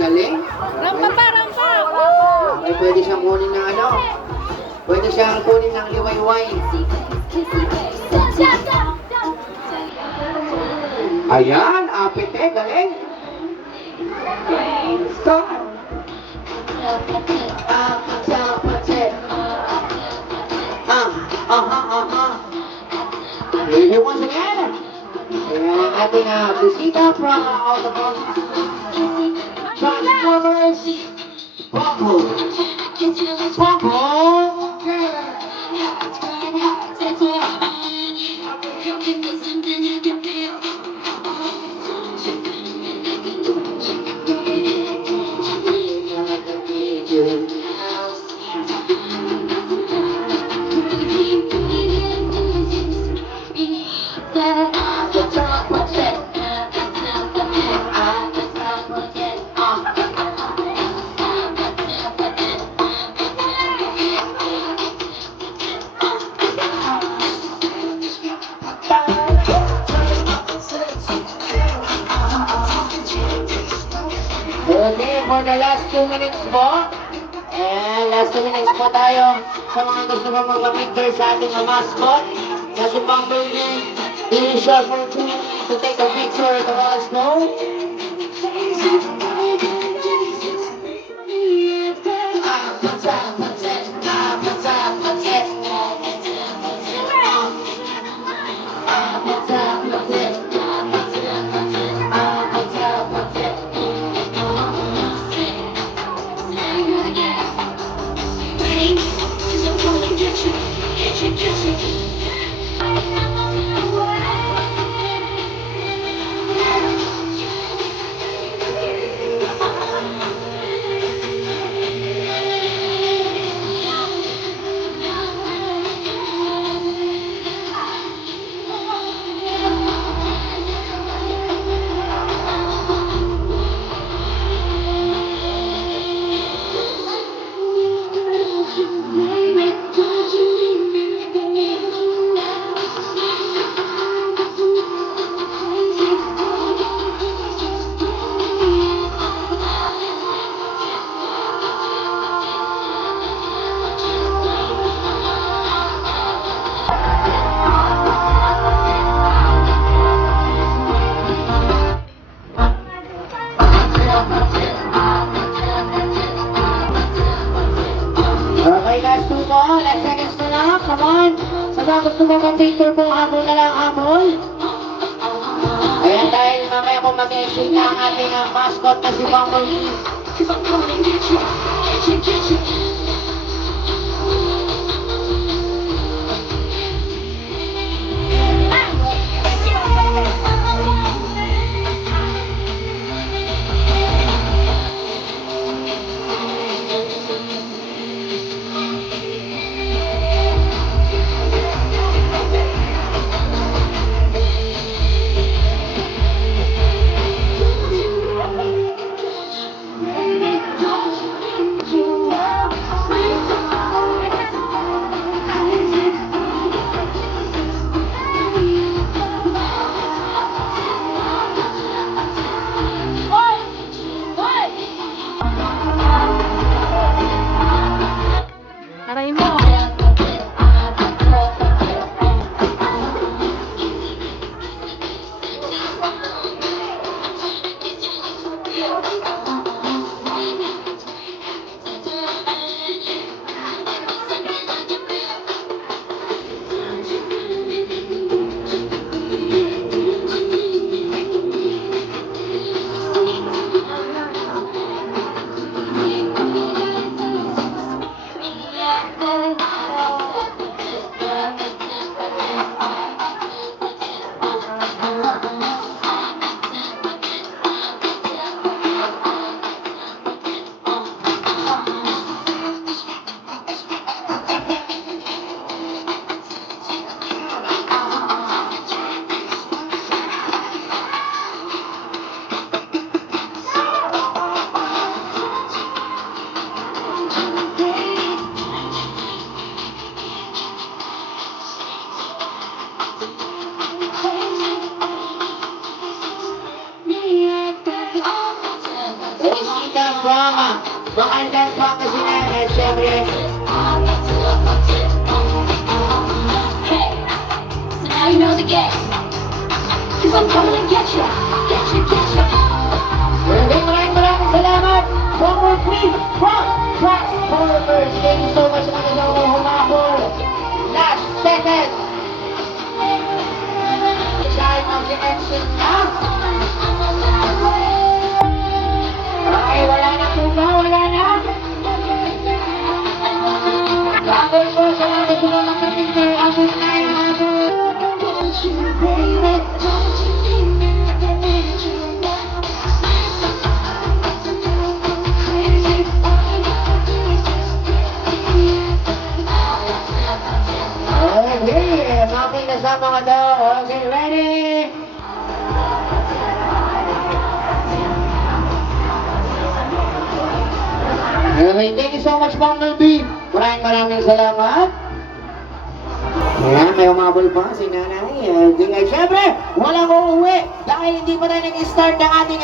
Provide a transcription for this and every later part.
galing. Rampa pa, rampa! Ay, pwede siyang kunin ng ano? Pwede siyang kunin ng liwayway. Ayan, apit eh, galing. Stop. Really once again. Ayan ang ating bisita from out of Transformers. Bubble. Okay, for the last 2 minutes po. And last 2 minutes po tayo sa mga gusto mo mag-picture sa ating mascot na si Bumblebee. It is your opportunity to take a picture to us know. Okay, last 2 po. Last seconds na lang. Come on. Sa mga gusto mo mag-picture po, habol na lang habol. Ayan, dahil mamaya kung mag-exit na ang ating mascot na si Bumblebee. bisita from Makandang Pangasinan at syempre Hey, so now you know the game. Cause I'm coming to get you, get you, get you. maraming salamat. Former Queen from Transformers. Thank you so much sa mga nang humabol. Last second. Shine of the action na. Okay, wala na po ba? Wala na? Habol po sa mga gusto ng kapitay. Habol na yung habol. Don't you, baby, don't you need me, I need you now. Crazy, all you gotta do is just get me. Okay, making kasama ka daw. Okay, ready? Okay, thank you so much, Bumblebee. Maraming salamat. Ayan, may umabol pa si nanay. At syempre, walang uuwi dahil hindi pa tayo nag-start ng ating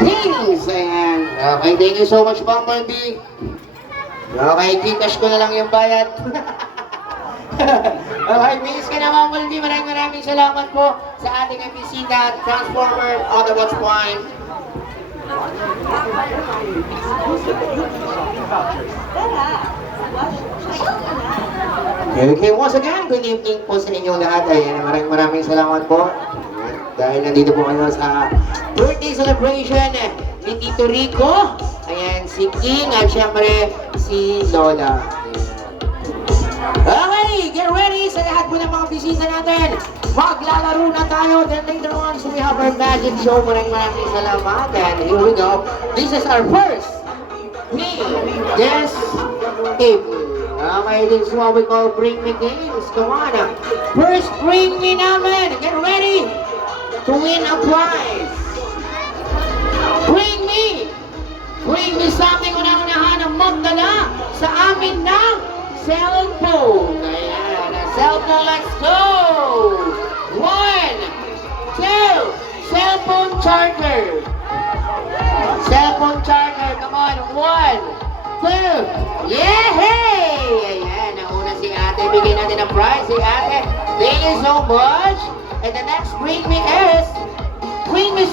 Kings. Ayan. Okay, thank you so much, Bumblebee. Okay, Gcash ko na lang yung bayad. Okay, miss ka na, Bumblebee. Maraming salamat po sa ating bisita, Transformer Autobots Point. Okay, once again, good evening po sa inyong lahat. Ayan, maraming salamat po. Ayan, dahil nandito po kayo sa birthday celebration ni Tito Rico. Ayan, si King at syempre si Lola. Okay, get ready sa lahat po ng mga bisita natin. Maglalaro na tayo. Then later on, so we have our magic show. Maraming salamat. And here we go. This is our first game. This game. Okay, this is what we call Bring Me Games. Come on. First Bring Me namin. Get ready to win a prize. Bring me. Bring me something unang-unahan ang magdala sa amin ng cellphone. Ayan, cellphone, let's go. 1, 2, cellphone charger. Cellphone charger, come on. 1, 2, yay! Ayan, nauna si ate. Bigyan natin ang prize. Si ate, thank you so much. And the next bring me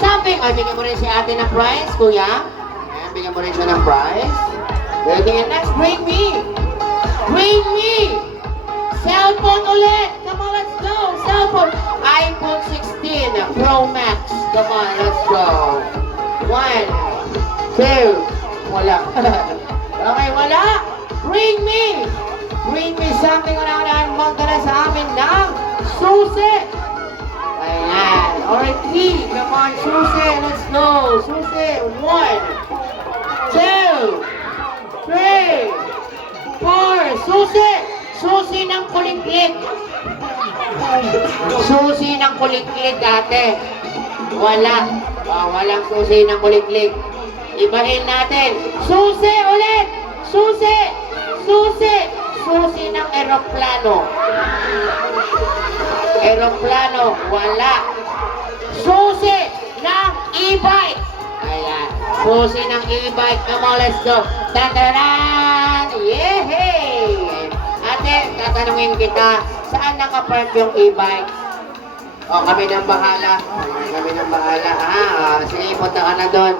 something. Ay, bigyan mo rin si ate ng prize, kuya. Ayan, bigyan mo rin siya ng prize. Okay, and next bring me cellphone ulit. Come on, let's go. Cellphone. iPhone 16 Pro Max. Come on, let's go. 1, 2. Wala. Okay, wala. Bring me something unahan magdala sa amin ng susi. Ayan. Alright, come on, susi. Let's go. Susi. 1, 2, 3, 4. Susi. Susi ng kuliklik. Susi ng kuliklik, ate. Wala. Walang susi ng kuliklik. Ibahin natin. Susi ulit. Susi. Susi ng eroplano. Eroplano. Wala. Susi ng e-bike. Ayan. Susi ng e-bike. Come on, let's go. Tandaran! Yehey! Ate, tatanungin kita, saan nakapark yung e-bike? O, kami nang bahala. Kami nang bahala. Sige, punta ka na doon.